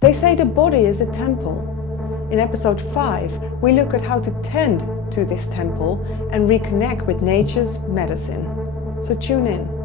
They say the body is a temple. In episode 5, we look at how to tend to this temple and reconnect with nature's medicine. So tune in.